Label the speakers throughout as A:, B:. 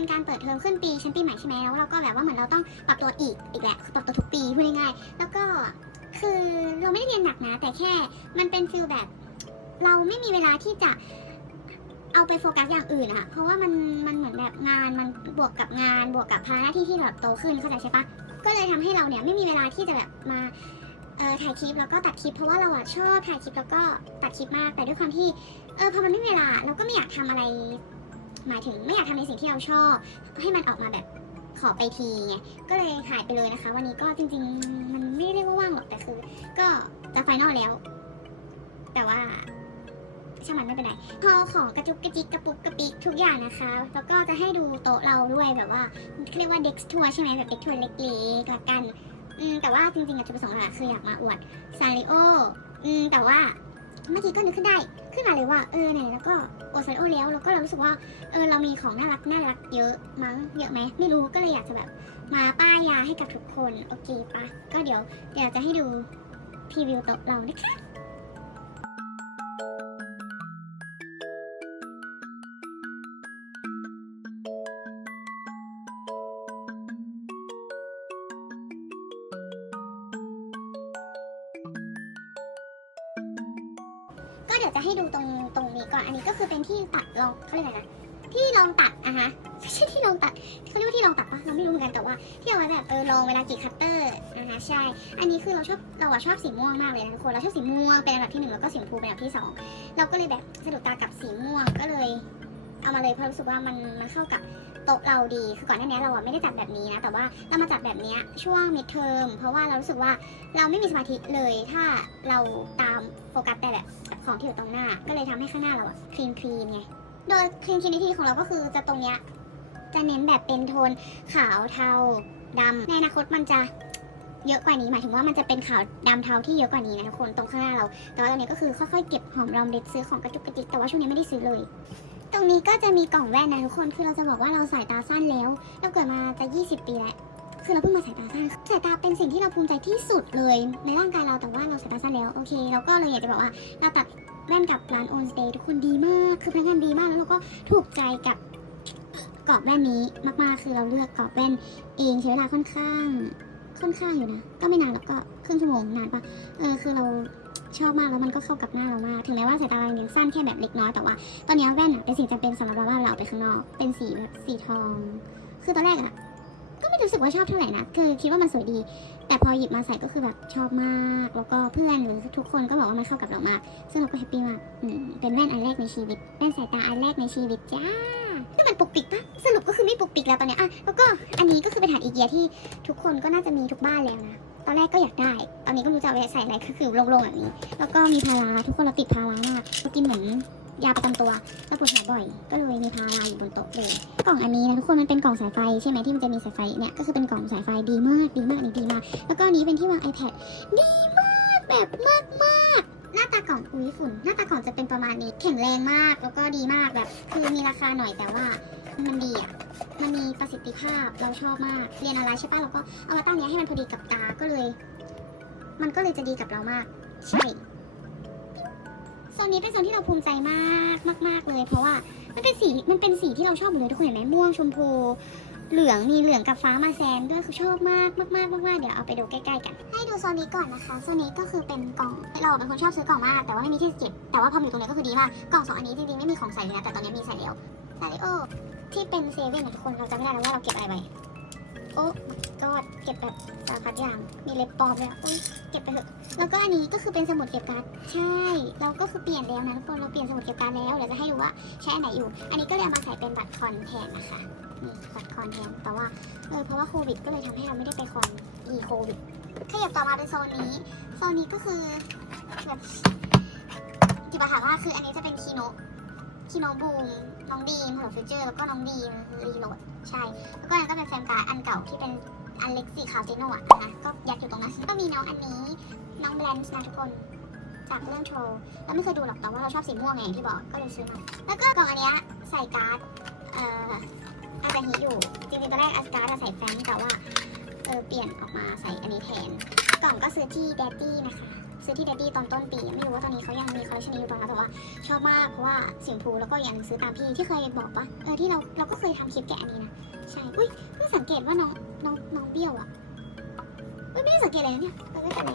A: เป็นการเปิดเทอมขึ้นปีชั้นปีใหม่ใช่ไหมแล้วเราก็แบบว่าเหมือนเราต้องปรับตัวอีกอีกแหละคือปรับตัวทุกปีพูดง่ายๆแล้วก็คือเราไม่ได้เรียนหนักนะ แต่แค่มันเป็นฟิลแบบ เราไม่มีเวลาที่จะเอาไปโฟกัสอย่างอื่นอะเพราะว่ามันมันเหมือนแบบงานมันบวกกับงานบวกกับภาระหน้าที่ที่แบบโตขึ้นเข้าใจใช่ปะก็เลยทำให้เราเนี่ยไม่มีเวลาที่จะแบบมาเออถ่ายคลิปแล้วก็ตัดคลิปเพราะว่าเราอะชอบถ่ายคลิปแล้วก็ตัดคลิปมากแต่ด้วยความที่เออพอมันไม่มีเวลาเราก็ไม่อยากทำอะไร หมายถึงไม่อยากทำในสิ่งที่เราชอบ ให้มันออกมาแบบขอไปทีไงก็เลยหายไปเลยนะคะ วันนี้ก็จริง ๆ มันไม่เรียกว่าว่างหรอกแต่คือ ก็จะไฟนอลแล้ว แต่ว่าช่างมันไม่เป็นไรพอของกระจุกกระจิกกระปุกกระปิกทุกอย่างนะคะ แล้วก็จะให้ดูโต๊ะเราด้วยแบบว่าเรียกว่าเด็กทัวร์ใช่ไหมแบบเด็กทัวร์เล็กๆละกัน อืมแต่ว่าจริงๆอะจุดประสงค์หลักคืออยากมาอวดซาริโออืมแต่ว่า เมื่อกี้ก็นึกขึ้นได้ขึ้นมาเลยว่าเออไหนแล้วก็โอวดซาโอแล้วแล้วก็เรารู้สึกว่าเออเรามีของน่ารักน่ารักเยอะมั้งเยอะไหมไม่รู้ก็เลยอยากจะแบบมาป้ายยาให้กับทุกคนโอเคปะก็เดี๋ยวเดี๋ยวจะให้ดูพรีวิวโต๊ะเรานะคะ รียกอะไรนะที่ลองตัดอะฮะไม่ใช่ที่ลองตัดเขาเรียกว่าที่ลองตัดปะเราไม่รู้เหมือนกันแต่ว่าที่เอาไว้แบบเออลองเวลากีดคัตเตอร์นะคะใช่ อันนี้คือเราชอบเราอะชอบสีม่วงมากเลยนะทุกคนเราชอบสีม่วงเป็นอันดับที่หนึ่งแล้วก็สีชมพูเป็นอันดับที่สองเราก็เลยแบบสะดุดตากับสีม่วงก็เลยเอามาเลยเพราะรู้สึกว่ามันมันเข้ากับโต๊ะเราดี คือก่อนหน้านี้เราอะไม่ได้จัดแบบนี้นะ แต่ว่าเรามาจัดแบบนี้ช่วงมิดเทอมเพราะว่าเรารู้สึกว่าเราไม่มีสมาธิเลยถ้าเราตามโฟกัสแต่แบบของที่อยู่ตรงหน้า ก็เลยทำให้ข้างหน้าเราอะคลีนคลีนไง โดยคลีนคลีนที่ของเราก็คือจะตรงเนี้ยจะเน้นแบบเป็นโทนขาวเทาดำในอนาคตมันจะเยอะกว่านี้หมายถึงว่ามันจะเป็นขาวดำเทาที่เยอะกว่านี้นะทุกคนตรงข้างหน้าเรา แต่ว่าตอนนี้ก็คือค่อยๆเก็บหอมรอมริบซื้อของกระจุกกระจิกแต่ว่าช่วงนี้ไม่ได้ซื้อเลย ตรงนี้ก็จะมีกล่องแว่นนะทุกคนคือเราจะบอกว่าเราสายตาสั้นแล้วเราเกิดมาจะ 20 ปีแล้วคือเราเพิ่งมาสายตาสั้นสายตาเป็นสิ่งที่เราภูมิใจที่สุดเลย ในร่างกายเราแต่ว่าเราสายตาสั้นแล้วโอเคเราก็เลยอยากจะบอกว่าเราตัด แว่นกับร้าน On Stay ทุกคนดีมาก คือพนักงานดีมาก แล้วเราก็ถูกใจกับกรอบแว่นนี้มากๆ คือเราเลือกกรอบแว่นเองใช้เวลาค่อนข้าง ค่อนข้างอยู่นะ ก็ไม่นานหรอกก็ครึ่งชั่วโมงนานปะเออคือเราชอบมากแล้วมันก็เข้ากับหน้าเรามาก ถึงแม้ว่าสายตาเรายังสั้นแค่แบบเล็กน้อยแต่ว่า ตอนนี้แว่นอะเป็นสิ่งจำเป็นสำหรับเราว่าเราเอาไปข้างนอก เป็นสีแบบสีทอง คือตอนแรกอะก็ไม่รู้สึกว่าชอบเท่าไหร่นะ คือคิดว่ามันสวยดี แต่พอหยิบมาใส่ก็คือแบบชอบมาก แล้วก็เพื่อนหรือทุกคนก็บอกว่ามันเข้ากับเรามาก ซึ่งเราก็แฮปปี้มากเป็นแว่นอันแรกในชีวิตแว่นสายตาอันแรกในชีวิตจ้านี่มันปุกปิกปะสรุปก็คือไม่ปุกปิกแล้วตอนเนี้ยอะแล้วก็อันนี้ก็คือเป็นหาดอีเกียที่ทุกคนก็น่าจะมีทุกบ้านแล้วนะตอนแรกก็อยากได้ ตอนนี้ก็รู้จะเอาไปใส่อะไรก็คือโล่งๆแบบนี้ แล้วก็มีพาราทุกคนเราติดพารามากกินเหมือน ยาประจำตัวเราปวดหัวบ่อย ก็เลยมีพาราอยู่บนโต๊ะเลยกล่องอันนี้นะทุกคนมันเป็นกล่องสายไฟใช่ไหมที่มันจะมีสายไฟเนี่ยก็คือเป็นกล่องสายไฟดีมากดีมากนี่ดีมากแล้วก็นี้เป็นที่วาง iPad ดีมากแบบมากมากๆหน้าตากล่องอุ้ยฝุ่น หน้าตากล่องจะเป็นประมาณนี้ แข็งแรงมากแล้วก็ดีมากแบบ คือมีราคาหน่อยแต่ว่ามันดีอะมันมีประสิทธิภาพเราชอบมากเรียนอะไรใช่ปะเราก็เอามาตั้งเนี้ยให้มันพอดีกับตาก็เลย มันก็เลยจะดีกับเรามาก ใช่ ซนนี้เป็นโซนที่เราภูมิใจมากมากๆเลย เพราะว่ามันเป็นสีมันเป็นสีที่เราชอบหมดเลยทุกคนเห็นไหมม่วงชมพูเหลืองมีเหลืองกับฟ้ามาแซมด้วยคือชอบมากมากมากมากเดี๋ยวเอาไปดูใกล้ๆกัน ให้ดูโซนนี้ก่อนนะคะโซนนี้ก็คือเป็นกล่องเราเป็นคนชอบซื้อกล่องมาก แต่ว่าไม่มีที่เก็บแต่ว่าพอมาอยู่ตรงนี้ก็คือดีมากกล่องสองอันนี้จริงๆไม่มีของใส่เลยนะแต่ตอนนี้มีใส่แล้วซาริโอที่เป็นเซเว่นทุกคนเราจำไม่ได้แล้วว่าเราเก็บอะไรไว้โอ้ก็เก็บแบบสารพัดอย่าง มีเล็บปลอมเลยโอ้ยเก็บไปเถอะ แล้วก็อันนี้ก็คือเป็นสมุดเก็บการ์ด ใช่ เราก็คือเปลี่ยนแล้วนะทุกคน เราเปลี่ยนสมุดเก็บการ์ดแล้ว เดี๋ยวจะให้ดูว่าใช้อันไหนอยู่ อันนี้ก็เลยเอามาใส่เป็นบัตรคอนแทนนะคะ นี่บัตรคอนแทน แต่ว่า เออ เพราะว่าโควิด ก็เลยทำให้เราไม่ได้ไปคอนอีโควิดขยับต่อมาเป็นโซนนี้ โซนนี้ก็คือแบบจิบะถามว่าคืออันนี้จะเป็นคีโนคีโนบูม น้องดีมฮัลโหลฟิวเจอร์แล้วก็น้องดีมรีโหลดใช่ แล้วก็อันนั้นก็เป็นแฟมการ์ดอันเก่าที่เป็นอันเล็กสีขาวเจโน่อะนะก็ยัดอยู่ตรงนั้นก็มีน้องอันนี้น้องแบลนซ์นะทุกคนจากเรื่องโชว์เราไม่เคยดูหรอกแต่ว่าเราชอบสีม่วงไงที่บอกก็เลยซื้อมาแล้วก็กล่องอันเนี้ยใส่การ์ดเอ่ออาจจะฮิอยู่จริงๆตอนแรกอาสการ์ดใส่แฟรงแต่ว่าออเปลี่ยนออกมาใส่อันนี้แทนกล่องก็ซื้อที่ Daddy นะคะ ซื้อที่ Daddy ตอนต้นปี ไม่รู้ว่าตอนนี้เขายังมีคอลเลคชันนี้อยู่ตรงนั้นแต่ว่าชอบมากเพราะว่าสีชมพูแล้วก็อย่างหนึงซื้อตามพี่ที่เคยบอกปะเออที่เราเราก็เคยทำคลิปแกะอันนี้นะใช่อุ้ยเพิ่งสังเกตว่าน้องน้องน้องเบี้ยวอะเอ้ยไม่ได้สังเกตเลยเนี่ยเออไม่เป็นไร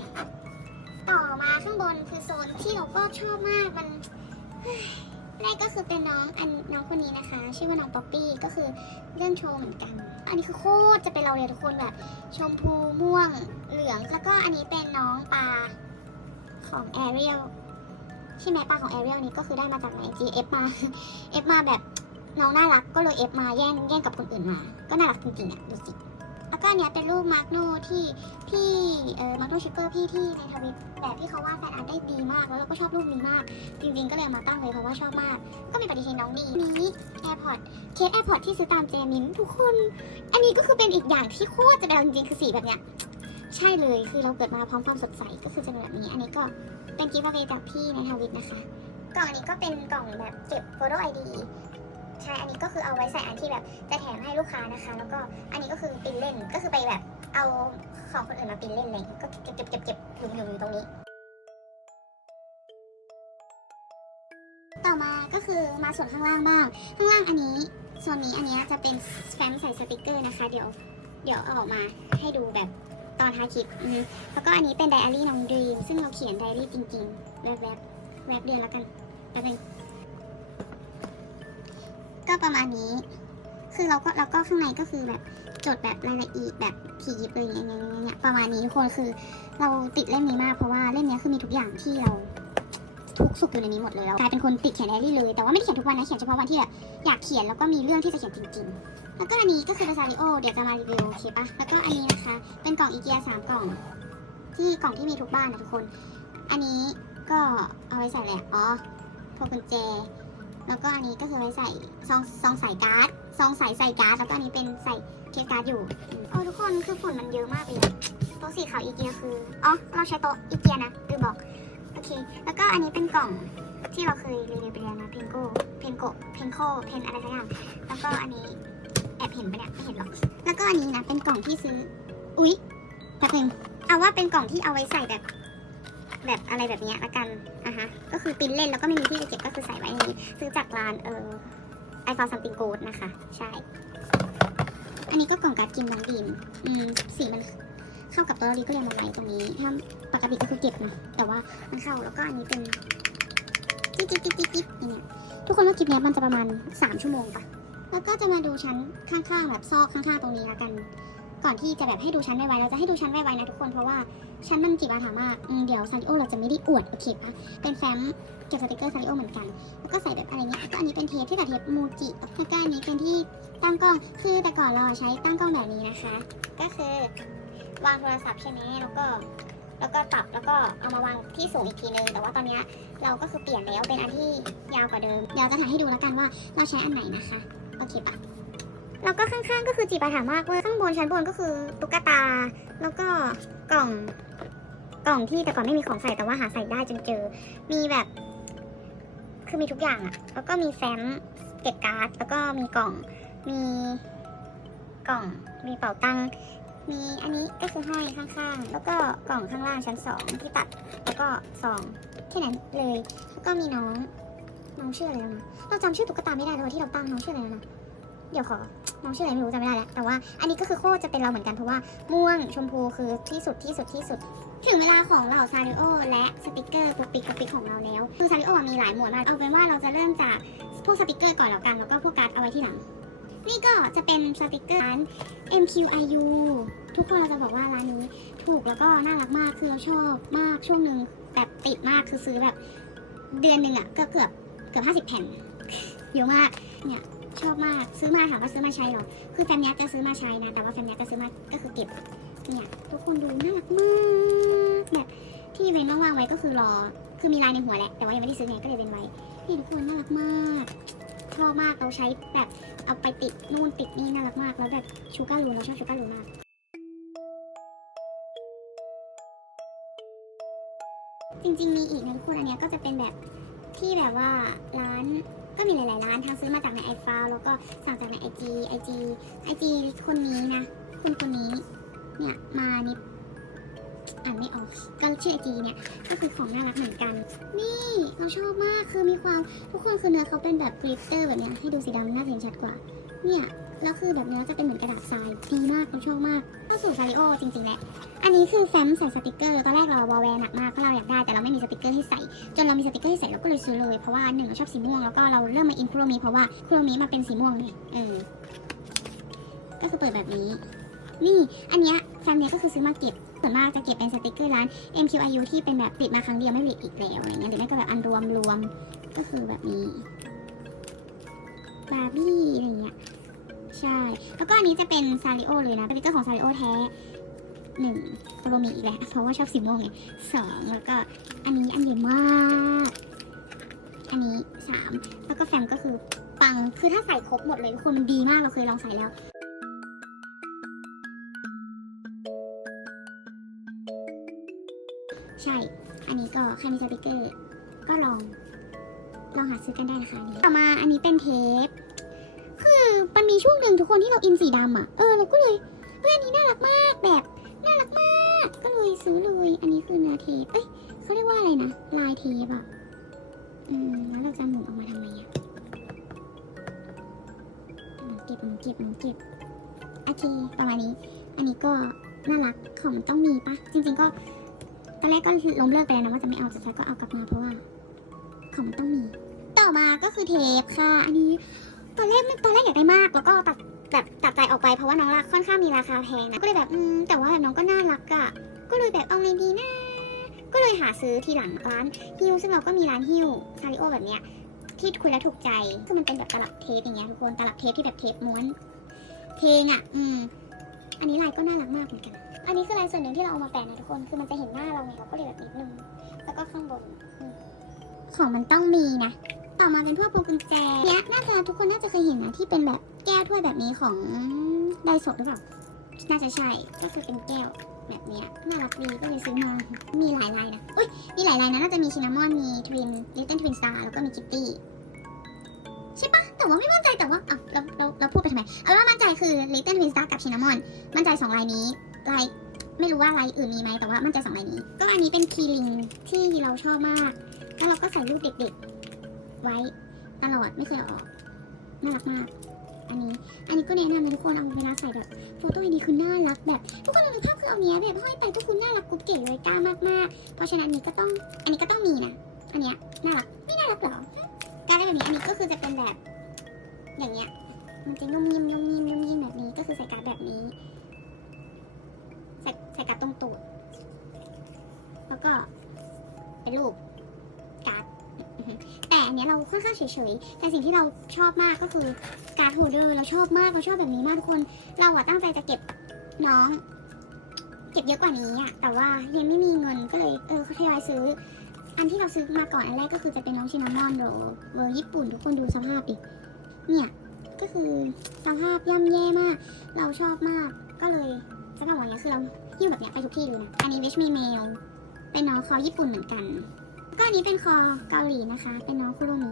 A: ต่อมาข้างบนคือโซนที่เราก็ชอบมากมันแรกก็คือเป็นน้องอันน้องคนนี้นะคะ ชื่อว่าน้องป๊อปปี้ก็คือเรื่องโชว์เหมือนกัน อันนี้คือโคตรจะเป็นเราเลยทุกคนแบบ ชมพูม่วงเหลืองแล้วก็อันนี้เป็นน้องปลา ของแอเรียลใช่ไหมปลาของแอเรียลนี้ก็คือได้มาจากไหน G F มา F มาแบบน้องน่ารักก็เลย F มาแย่งแย่งกับคนอื่นมา ก็น่ารักจริงๆอะดูสิแล้วก็เนี้ยเป็นรูปมาร์กโนที่ที่เอ่อมาร์กโนชิปเปอร์พี่ที่ในทวิตแบบที่เขาวาดแฟนอาร์ตได้ดีมากแล้วเราก็ชอบรูปนี้มาก จริงๆก็เลยเอามาตั้งเลยเพราะว่าชอบมาก ก็มีปฏิทินน้องดีนี้ AirPod เคส AirPod ที่ซื้อตามเจมินทุกคน อันนี้ก็คือเป็นอีกอย่างที่โคตรจะเป็นจริงๆคือสีแบบเนี้ย ใช่เลยคือเราเกิดมาพร้อมความสดใสก็คือจะเป็นแบบนี้ อันนี้ก็เป็นกิฟต์เวจากพี่ในทวิตนะคะ กล่องอันนี้ก็เป็นกล่องแบบเก็บโฟโต้ไอดีใช่ อันนี้ก็คือเอาไว้ใส่อันที่แบบจะแถมให้ลูกค้านะคะ แล้วก็อันนี้ก็คือปรินเล่นก็คือไปแบบเอาของคนอื่นมาปรินเล่นเลยก็เก็บเก็บเก็บเก็บหลุมอยู่อยู่ตรงนี้ ต่อมาก็คือมาส่วนข้างล่างบ้าง ข้างล่างอันนี้โซนนี้อันนี้จะเป็นแฟ้มใส่สติกเกอร์นะคะ เดี๋ยว เดี๋ยวเอาออกมาให้ดูแบบ ตอนท้ายคลิปอือแล้วก็อันนี้เป็นไดอารี่น้องดรีมซึ่งเราเขียนไดอารี่จริงๆแวบๆแวบเดียวแล้วกันแป๊บนึงก็ประมาณนี้ คือเราก็เราก็ข้างในก็คือแบบจดแบบรายละเอียดแบบถี่ยิบเลยอย่างเงี้ยเงี้ยประมาณนี้ทุกคนคือ เราติดเล่มนี้มากเพราะว่าเล่มเนี้ยคือมีทุกอย่างที่เราทุกสุขอยู่ในนี้หมดเลยเรากลายเป็นคนติดเขียนไดอารี่เลย แต่ว่าไม่ได้เขียนทุกวันนะเขียนเฉพาะวันที่แบบอยากเขียนแล้วก็มีเรื่องที่จะเขียนจริง ๆ แล้วก็อันนี้ก็คือเบซาริโอ เดี๋ยวจะมารีวิวโอเคปะแล้วก็อันนี้นะคะ เป็นกล่องอีเกียสามกล่อง ที่กล่องที่มีทุกบ้านนะทุกคน อันนี้ก็เอาไว้ใส่แหละอ๋อพวกกุญแจ แล้วก็อันนี้ก็คือไว้ใส่ซองซองใส่การ์ด ซองใส่ใส่การ์ด แล้วก็อันนี้เป็นใส่เคสการ์ดอยู่โอ้ทุกคนคือฝุ่นมันเยอะมากเลยโต๊ะสีขาวอีเกียคือ อ๋อ เราใช้โต๊ะอีเกียนะลืมบอก โอเค แล้วก็อันนี้เป็นกล่องที่เราเคยรีวิวไปแล้วนะ เพนโกเพนโกเพนโคเพนอะไรสักอย่าง แล้วก็อันนี้ บเห็นปะเนี่ยไม่เห็นหรอก แล้วก็อันนี้นะเป็นกล่องที่ซื้อ อุ๊ยแป๊บนึงเอาว่าเป็นกล่องที่เอาไว้ใส่แบบ แบบอะไรแบบเนี้ยละกันอะฮะ ก็คือปิ้นเล่นแล้วก็ไม่มีที่จะเก็บก็คือใส่ไว้ในนี้ซื้อจากร้านเออไอฟาซัมติงโกดนะคะ ใช่ อันนี้ก็กล่องการ์ดกินน้องดีมอืมสีมันเข้ากับตัวเราดีก็เลยมาไว้ตรงนี้ถ้าปกติก็คือเก็บนะแต่ว่ามันเข้าแล้วก็อันนี้เป็นจิ๊บจิ๊บจิ๊บจิ๊บจิ๊บอย่างเงี้ยทุกคนว่าคลิปเนี้ยมันจะประมาณ 3 ชั่วโมงปะ แล้วก็จะมาดูชั้นข้างๆแบบซอกข้างๆตรงนี้ละกัน ก่อนที่จะแบบให้ดูชั้นไวๆเราจะให้ดูชั้นไวๆนะทุกคนเพราะว่าชั้นมันจิบาถามากเดี๋ยวซาริโอเราจะไม่ได้อวดโอเคปะเป็นแฟ้มเก็บสติกเกอร์ซาริโอเหมือนกัน แล้วก็ใส่แบบอะไรเงี้ยก็อันนี้เป็นเทปที่กับเทปมูจิแล้วก็อันนี้เป็นที่ตั้งกล้องคือแต่ก่อนเราใช้ตั้งกล้องแบบนี้นะคะ ก็คือ วางโทรศัพท์ใช่ไหมแล้วก็แล้วก็ปรับแล้วก็เอามาวางที่สูงอีกทีนึง แต่ว่าตอนเนี้ยเราก็คือเปลี่ยนแล้วเป็นอันที่ยาวกว่าเดิม เดี๋ยวจะถ่ายให้ดูแล้วกันว่าเราใช้อันไหนนะคะ โอเคปะแล้วก็ข้างๆก็คือจีบาถามากเว่าข้างบนชั้นบนก็คือตุ๊กตา แล้วก็กล่องกล่องที่แต่ก่อนไม่มีของใส่แต่ว่าหาใส่ได้จนเจอ มีแบบ คือมีทุกอย่างอะแล้วก็มีแฟ้มเก็บการ์ด แล้วก็มีกล่อง มีกล่อง มีเป๋าตังค์ มีอันนี้ก็คือห้อยข้างๆ แล้วก็กล่องข้างล่างชั้นสองที่ตัด แล้วก็ซองแค่นั้นเลย แล้วก็มีน้อง น้องชื่ออะไรแล้วนะเราจำชื่อตุ๊กตาไม่ได้เลยที่เราตั้งน้องชื่ออะไรแล้วนะเดี๋ยวขอน้องชื่ออะไรไม่รู้จำไม่ได้แล้วแต่ว่าอันนี้ก็คือโคตรจะเป็นเราเหมือนกันเพราะว่าม่วงชมพูคือที่สุดที่สุดที่สุด ถึงเวลาของเราซาริโอและสติกเกอร์ปุ๊กปิ๊กปุ๊กปิ๊กของเราแล้วคือซาริโอมีหลายหมวดมากเอาเป็นว่าเราจะเริ่มจากพวกสติกเกอร์ก่อนแล้วกันแล้วก็พวกการ์ดเอาไว้ที่หลังนี่ก็จะเป็นสติกเกอร์ร้าน MQIU ทุกคนเราจะบอกว่าร้านนี้ถูกแล้วก็น่ารักมากคือเราชอบมากช่วงหนึ่งแบบติดมากคือซื้อแบบเดือนหนึ่งอะก็เกือบ กือบห้าสิบแผ่น เยอะมาก เนี่ยชอบมาก ซื้อมาถามว่าซื้อมาใช้หรอ คือแฟมเนี้ยจะซื้อมาใช้นะ แต่ว่าแฟมเนี้ยจะซื้อมา ก็คือเก็บ เนี่ยทุกคนดูน่ารักมาก แบบที่เว้นว่างๆไว้ก็คือรอ คือมีลายในหัวแหละ แต่ว่ายังไม่ได้ซื้อไงก็เลยเว้นไว้นี่ทุกคนน่ารักมาก ชอบมากเราใช้แบบเอาไปติดนู่นติดนี่น่ารักมาก แล้วแบบชูการ์ลูเราชอบชูการ์ลูมากจริงๆมีอีกนะทุกคนอันเนี้ยก็จะเป็นแบบ ที่แบบว่าร้านก็มีหลาย ๆ ร้านทั้งซื้อมาจากในไอฟาแล้วก็สั่งจากในไอจีไอจีไอจีคนนี้นะคนคนนี้เนี่ยมานิดอ่านไม่ออกก็ชื่อไอจีเนี่ยก็คือของน่ารักเหมือนกัน นี่เราชอบมากคือมีความทุกคนคือเนื้อเขาเป็นแบบกริตเตอร์แบบเนี้ยให้ดูสีดำน่าเห็นชัดกว่า เนี่ย แล้วคือแบบเนี้ยจะเป็นเหมือนกระดาษทรายดีมากเราชอบมากก็สู่ซาริโอจริงๆแหละอันนี้คือแฟ้มใส่สติกเกอร์ตอนแรกเราวอลแวร์หนักมากเพราะเราอยากได้แต่เราไม่มีสติกเกอร์ให้ใส่จนเรามีสติกเกอร์ให้ใส่เราก็เลยซื้อเลยเพราะว่าหนึ่งเราชอบสีม่วงแล้วก็เราเริ่มมาอินคุโรมิเพราะว่าคุโรมิมาเป็นสีม่วงไงเออก็คือเปิดแบบนี้ นี่อันเนี้ยแฟ้มเนี้ยก็คือซื้อมาเก็บส่วนมากจะเก็บเป็นสติกเกอร์ร้าน MQIU ที่เป็นแบบติดมาครั้งเดียวไม่ผลิตอีกแล้วอะไรเงี้ยหรือไม่ก็แบบอันรวมรวมก็คือแบบนี้บาร์บี้อะไรเงี้ย ใช่ แล้วก็อันนี้จะเป็นซาริโอเลยนะสติกเกอร์ของซาริโอแท้หนึ่งโคโมิอีกแล้วเพราะว่าชอบสีม่วงไงสองแล้วก็อันนี้อันใหญ่มาก อันนี้สามแล้วก็แฟมก็คือปังคือถ้าใส่ครบหมดเลยทุกคนมันดีมากเราเคยลองใส่แล้วใช่ อันนี้ก็ใครมีสติกเกอร์ ก็ลอง ลองหาซื้อกันได้นะคะ ต่อมาอันนี้เป็นเทป ทุกคนที่เราอินสีดำอะ เออเราก็เลยเฮ้ยอันนี้น่ารักมากแบบน่ารักมาก ก็เลยซื้อเลย อันนี้คือเนื้อเทปเอ้ยเขาเรียกว่าอะไรนะลายเทปอะอืมแล้วเราจะหมุนออกมาทำไมอะมุนเก็บหมุนเก็บหมุนเก็บโอเคประมาณนี้ อันนี้ก็น่ารักของมันต้องมีปะจริง ๆก็ตอนแรกก็ล้มเลิกไปแล้วนะว่าจะไม่เอาสุดท้ายก็เอากลับมาเพราะว่าของมันต้องมี ต่อมาก็คือเทปค่ะ อันนี้ ตอนแรกไม่ตอนแรกอยากได้มากแล้วก็ตัด แบบตัดใจออกไปเพราะว่าน้องรักค่อนข้างมีราคาแพงนะก็เลยแบบอืมแต่ว่าแบบน้องก็น่ารักอะก็เลยแบบเอาไงดีนะก็เลยหาซื้อทีหลังร้านฮิวซึ่งเราก็มีร้านฮิวซาริโอแบบเนี้ยที่คุณแล้วถูกใจคือมันเป็นแบบตลับเทปอย่างเงี้ยทุกคนตลับเทปที่แบบเทปม้วน เพลงอะอืม อันนี้ลายก็น่ารักมากเหมือนกัน อันนี้คือลายส่วนหนึ่งที่เราเอามาแปะนะทุกคน คือมันจะเห็นหน้าเราไงเราก็เลยแบบนิดนึง แล้วก็ข้างบนอของมันต้องมีนะ ต่อมาเป็นพวกพวงกุญแจเนี้ยน่าจะทุกคนน่าจะเคยเห็นนะที่เป็นแบบ แก้วถ้วยแบบนี้ของไดโซหรือเปล่า น่าจะใช่ ก็คือเป็นแก้วแบบนี้น่ารักดีก็เลยซื้อมา มีหลายลายนะ อุ้ย มีหลายลายนะ น่าจะมีชินนามอน มีทวินลิตเติ้ลทวินสตาร์แล้วก็มีคิตตี้ใช่ปะแต่ว่าไม่มั่นใจแต่ว่าอะเราเราเราพูดไปทำไม เอาป็นว่ามั่นใจคือลิตเติ้ลทวินสตาร์กับชินนามอน มั่นใจสองลายนี้ลายไม่รู้ว่าลายอื่นมีไหมแต่ว่ามั่นใจสองลายนี้ ก็อันนี้เป็นคีริงที่เราชอบมาก แล้วเราก็ใส่รูปเด็กๆ ไว้ตลอดไม่เคยออกน่ารักมาก อันนี้ อันนี้ก็แนะนำนะทุกคนเอาเวลาใส่แบบโฟโต้ไอดีคือน่ารักแบบ ทุกคนลองนึกภาพคือเอาเนี้ยแบบห้อยไปทุกคนน่ารักกุ๊บเก๋เลยกล้ามากๆ เพราะฉะนั้นอันนี้ก็ต้อง อันนี้ก็ต้องมีนะ อันเนี้ยน่ารัก ไม่น่ารักหรอ การได้แบบนี้อันนี้ก็คือจะเป็นแบบ อย่างเงี้ย มันจะนุ่มนิ่มนุ่มยิ้มยุ่มยิ้ม เฉยๆ แต่สิ่งที่เราชอบมากก็คือการ์ดโฮเดอร์เราชอบมากเราชอบแบบนี้มากทุกคน เราอะตั้งใจจะเก็บน้อง เก็บเยอะกว่านี้อะแต่ว่ายังไม่มีเงินก็เลยเออทยอยซื้อ อันที่เราซื้อมาก่อนอันแรกก็คือจะเป็นน้องชินามอนโรเวอร์ญี่ปุ่นทุกคนดูสภาพดิ เนี่ยก็คือสภาพย่ำแย่มาก เราชอบมากก็เลยสภาพอย่างเงี้ยคือเราหิ้วแบบเนี้ยไปทุกที่เลยนะ อันนี้วิชมีเมล เป็นน้องคอญี่ปุ่นเหมือนกัน ก็อันนี้เป็นคอเกาหลีนะคะ เป็นน้องคุโรมิ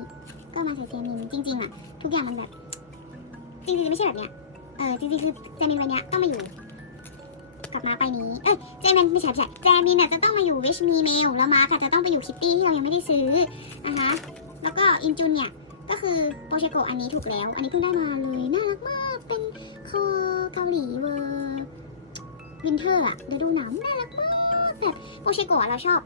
A: ก็มาใส่เจมินจริง ๆอะทุกอย่างมันแบบ จริงๆไม่ใช่แบบเนี้ยเออจริงๆคือเจมินวันเนี้ยต้องมาอยู่กับมาไปนี้ เอ้ยเจมินไม่ใช่ไม่ใช่เจมินเนี่ยจะต้องมาอยู่วิชมีเมลแล้วมาค่ะจะต้องไปอยู่คิตตี้ที่เรายังไม่ได้ซื้อนะคะแล้วก็อินจุนเนี่ยก็คือโปเชโกอันนี้ถูกแล้ว อันนี้เพิ่งได้มาเลยน่ารักมากเป็นคอเกาหลีเวอร์วินเทอร์อะฤดูหนาวน่ารักมากแบบโปเชโกะเราชอบ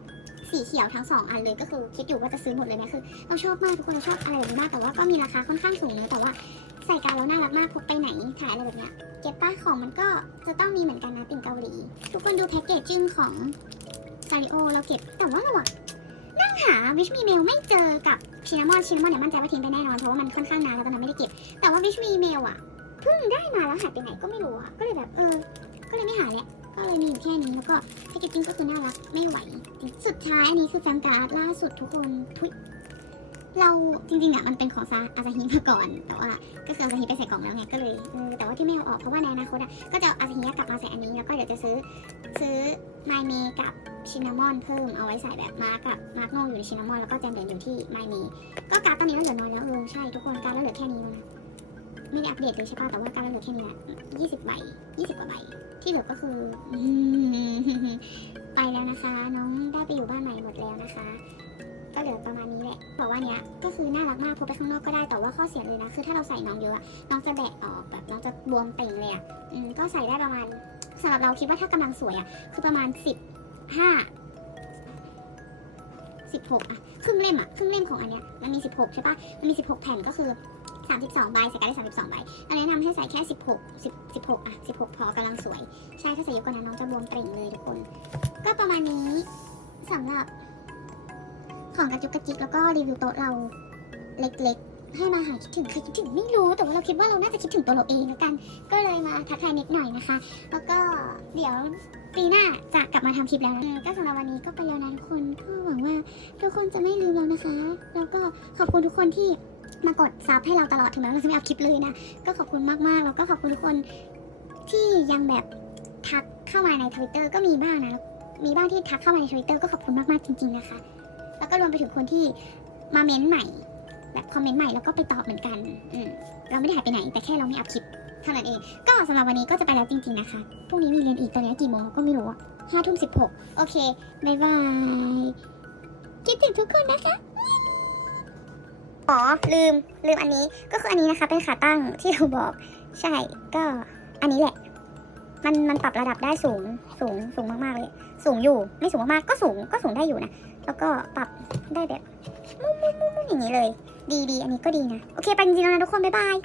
A: สีเขียวทั้งสองอันเลยก็คือคิดอยู่ว่าจะซื้อหมดเลยนะคือเราชอบมากทุกคนเราชอบอะไรแบบนี้มากแต่ว่าก็มีราคาค่อนข้างสูงนะแต่ว่าใส่การแล้วน่ารักมากพกไปไหนถ่ายอะไรแบบเนี้ยเก็บป้าของมันก็จะต้องมีเหมือนกันนะติ่งเกาหลี ทุกคนดูแพ็กเกจจิ้งของซาริโอเราเก็บแต่ว่าเราอะนั่งหาวิชมีเมลไม่เจอกับชินามอนชินามอนเนี่ยมั่นใจว่าทิ้งไปแน่นอนเพราะว่ามันค่อนข้างนานแล้วตอนนั้นไม่ได้เก็บ แต่ว่าวิชมีเมลอะเพิ่งได้มาแล้วหายไปไหนก็ไม่รู้อะก็เลยแบบเออ ก็เลยไม่หาแหล้ว ก็เลยมีอยู่แค่นี้แล้วก็แพ็กเกจจิ้งก็คือน่ารักไม่ไหว สุดท้ายอันนี้คือแฟมการ์ดล่าสุดทุกคนทุยเราจริงๆอะมันเป็นของซาอาซาฮิมาก่อน แต่ว่าก็คืออาซาฮิไปใส่กล่องแล้วไงก็เลยเออแต่ว่าที่ไม่เอาออกเพราะว่าในอนาคตอะก็จะเอาอาซาฮิกลับมาใส่อันนี้แล้วก็เดี๋ยวจะซื้อซื้อไมเมกับชินนามอนเพิ่มเอาไว้ใส่แบบมาร์กกับมาร์กโนอยู่ในชินนามอนแล้วก็แจมเดนอยู่ที่ไมเมก็การ์ดตอนนี้เราเหลือน้อยแล้วเออใช่ทุกคนการ์ดเราเหลือแค่นี้แล้วนะ ไม่ได้อัปเดตเลยใช่ป่ะแต่ว่าการเหลือแค่นี้แหละยี่สิบใบยี่สิบกว่าใบ ที่เหลือก็คือ ไปแล้วนะคะ น้องได้ไปอยู่บ้านใหม่หมดแล้วนะคะ ก็เหลือประมาณนี้แหละเพราะว่าเนี้ยก็คือน่ารักมากพกไปข้างนอกก็ได้แต่ว่าข้อเสียเลยนะคือถ้าเราใส่น้องเยอะน้องจะแบะออกแบบน้องจะบวมเป่งเลยอะก็ใส่ได้ประมาณสำหรับเราคิดว่าถ้ากำลังสวยอะคือประมาณสิบห้าสิบหกอะครึ่งเล่มอะครึ่งเล่มของอันเนี้ยมันมีสิบหกใช่ปะมันมีสิบหกแผ่นก็คือ สามสิบสองใบใส่กันได้สามสิบสองใบเราแนะนำให้ใส่แค่สิบหกสิบหกอะสิบหกพอกำลังสวย ใช่ถ้าใส่เยอะกว่านั้นน้องจะบวมเป่งเลยทุกคน ก็ประมาณนี้สำหรับ ของกระจุกกระจิกแล้วก็รีวิวโต๊ะเราเล็กๆ ให้มาหาคิดถึงใครคิดถึงไม่รู้แต่ว่าเราคิดว่าเราน่าจะคิดถึงตัวเราเองแล้วกัน ก็เลยมาทักทายนิดหน่อยนะคะ แล้วก็เดี๋ยวปีหน้าจะกลับมาทำคลิปแล้วนะก็สำหรับวันนี้ก็ไปแล้วนะทุกคนก็หวังว่าทุกคนจะไม่ลืมเรานะคะ แล้วก็ขอบคุณทุกคนที่ มากดซับให้เราตลอดถึงแม้ว่าเราจะไม่เอาคลิปเลยนะ ก็ขอบคุณมากๆ แล้วก็ขอบคุณทุกคนที่ยังแบบทักเข้ามาในทวิตเตอร์ก็มีบ้างนะ มีบ้างที่ทักเข้ามาในทวิตเตอร์ก็ขอบคุณมากๆจริง ๆนะคะ แล้วก็รวมไปถึงคนที่มาเม้นต์ใหม่ แบบคอมเมนต์ใหม่แล้วก็ไปตอบเหมือนกันอืมเราไม่ได้หายไปไหน แต่แค่เราไม่อัพคลิปเท่านั้นเอง ก็สำหรับวันนี้ก็จะไปแล้วจริงๆนะคะพรุ่งนี้มีเรียนอีกตอนนี้กี่โมงก็ไม่รู้อะห้าทุ่มสิบหกโอเคบายบายคิดถึงทุกคนนะคะ อ๋อลืมลืมอันนี้ก็คืออันนี้นะคะเป็นขาตั้งที่เราบอก ใช่ก็อันนี้แหละ มันมันปรับระดับได้สูงสูงสูงมากๆเลย สูงอยู่ไม่สูงมากๆก็สูงก็สูงได้อยู่นะแล้วก็ปรับได้แบบมุ้งมุ้งมุ้งมุ้งอย่างนี้เลย ดีดีอันนี้ก็ดีนะ โอเคไปจริงๆแล้วนะทุกคนบ๊ายบาย